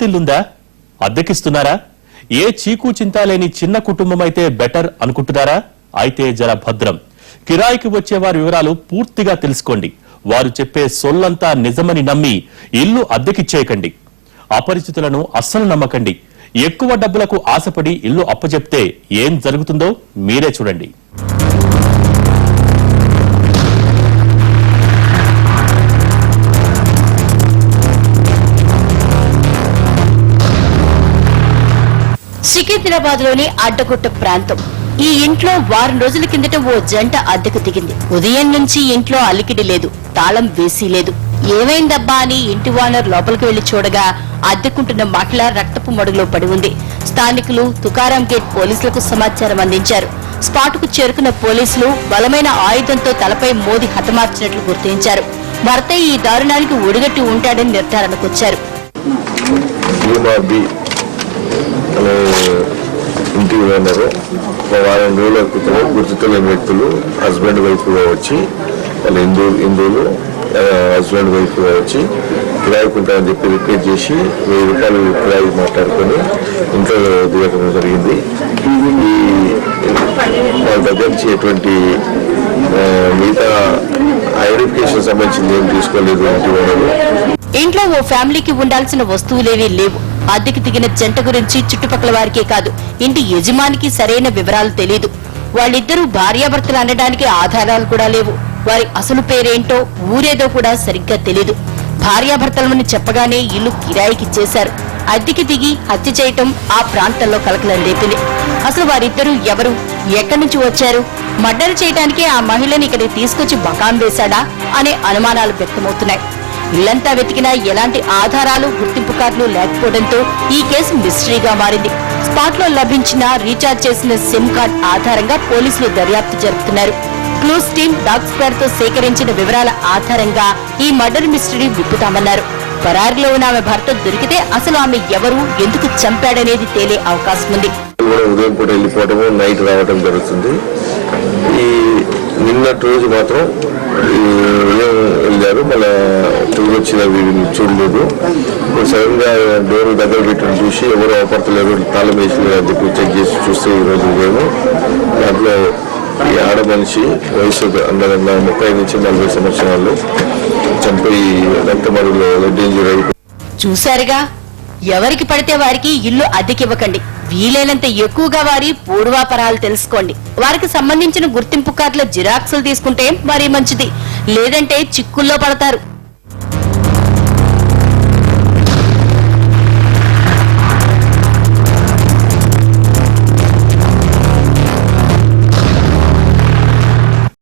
సొంతిల్లుందా? అద్దెకిస్తున్నారా? ఏ చీకు చింత లేని చిన్న కుటుంబం అయితే బెటర్ అనుకుంటున్నారా? అయితే జర భద్రం. కిరాయికి వచ్చే వారి వివరాలు పూర్తిగా తెలుసుకోండి. వారు చెప్పే సొల్లంతా నిజమని నమ్మి ఇల్లు అద్దెకిచ్చేయకండి. అపరిచితులను అస్సలు నమ్మకండి. ఎక్కువ డబ్బులకు ఆశపడి ఇల్లు అప్పచెప్తే ఏం జరుగుతుందో మీరే చూడండి. సికింద్రాబాద్ లోని అడ్డగుట్ట ప్రాంతం. ఈ ఇంట్లో వారం రోజుల కిందట ఓ జంట అద్దెకు దిగింది. ఉదయం నుంచి ఇంట్లో అలికిడి లేదు, తాళం వేసి లేదు. ఏమైందబ్బా అని ఇంటి ఓనర్ లోపలికి వెళ్లి చూడగా అద్దెకుంటున్న మహిళ రక్తపు మడుగులో పడి ఉంది. స్థానికులు తుకారాం గేట్ పోలీసులకు సమాచారం అందించారు. స్పాట్ కు చేరుకున్న పోలీసులు బలమైన ఆయుధంతో తలపై మోది హతమార్చినట్లు గుర్తించారు. భర్త ఈ దారుణానికి ఒడిగట్టి ఉంటాడని నిర్ధారణకొచ్చారు. ఇంటికి వెళ్ళారు. వారం రోజుల క్రితం గుర్తు తెలియని వ్యక్తులు హస్బెండ్ వైఫ్గా వచ్చి వాళ్ళ హిందువులు హస్బెండ్ వైఫ్గా వచ్చి కిరాయికి ఉంటారని చెప్పి రిక్వెస్ట్ చేసి 1000 రూపాయలు కిరాయి మాట్లాడుకొని ఇంట్లో దిగడం జరిగింది. వాళ్ళ దగ్గర నుంచి ఎటువంటి మిగతా ఐడెంటిఫికేషన్ సంబంధించింది ఏం తీసుకోలేదు. ఇంట్లో ఓ ఫ్యామిలీకి ఉండాల్సిన వస్తువులేవీ లేవు. అద్దెకి దిగిన జంట గురించి చుట్టుపక్కల వారికే కాదు, ఇంటి యజమానికి సరైన వివరాలు తెలియదు. వాళ్ళిద్దరూ భార్యాభర్తలు అనడానికి ఆధారాలు కూడా లేవు. వారి అసలు పేరేంటో ఊరేదో కూడా సరిగ్గా తెలీదు. భార్యాభర్తలమని చెప్పగానే ఇల్లు కిరాయికి చేశారు. అద్దెకి దిగి హత్య చేయటం ఆ ప్రాంతంలో కలకలం రేపింది. అసలు వారిద్దరూ ఎవరు, ఎక్కడి నుంచి వచ్చారు? మర్డర్ చేయడానికే ఆ మహిళని ఇక్కడికి తీసుకొచ్చి బకాం వేశాడా అనే అనుమానాలు వ్యక్తమవుతున్నాయి. ఇల్లంతా వెతికినా ఎలాంటి ఆధారాలు, గుర్తింపు కార్డులు లేకపోవడంతో ఈ కేసు మిస్టరీగా మారింది. స్పాట్ లో లభించిన రీఛార్జ్ చేసిన సిమ్ కార్డ్ ఆధారంగా పోలీసులు దర్యాప్తు జరుపుతున్నారు. క్లూస్ టీమ్ డాగ్ స్క్వాడ్ తో సేకరించిన వివరాల ఆధారంగా ఈ మర్డర్ మిస్టరీ విప్పుతామన్నారు. పరారిలో ఉన్న ఆమె భర్త దొరికితే అసలు ఆమె ఎవరు, ఎందుకు చంపాడనేది తేలే అవకాశం ఉంది. ఉదయం పూట వెళ్ళిపోవటము, నైట్ రావటం జరుగుతుంది. ఈ నిన్నటి రోజు మాత్రం వెళ్ళారు, మళ్ళా టూర్ వచ్చిన వీడిని చూడలేదు. సడన్ గా డోర్ దగ్గర పెట్టి చూసి ఎవరు అవపడతలేరు, తాళం వేసి అందుకు చెక్ చేసి చూస్తే ఈ రోజు మేము దాంట్లో ఈ ఆడ మనిషి వయసు 30 నుంచి 40 సంవత్సరాలు చంపి రక్తమడుగులో డేంజర్ అయిపోయి. చూశారుగా, ఎవరికి పడితే వారికి ఇల్లు అద్దెకివ్వకండి. వీలైనంత ఎక్కువగా వారి పూర్వాపరాలు తెలుసుకోండి. వారికి సంబంధించిన గుర్తింపు కార్డుల జిరాక్సులు తీసుకుంటే మరీ మంచిది. లేదంటే చిక్కుల్లో పడతారు.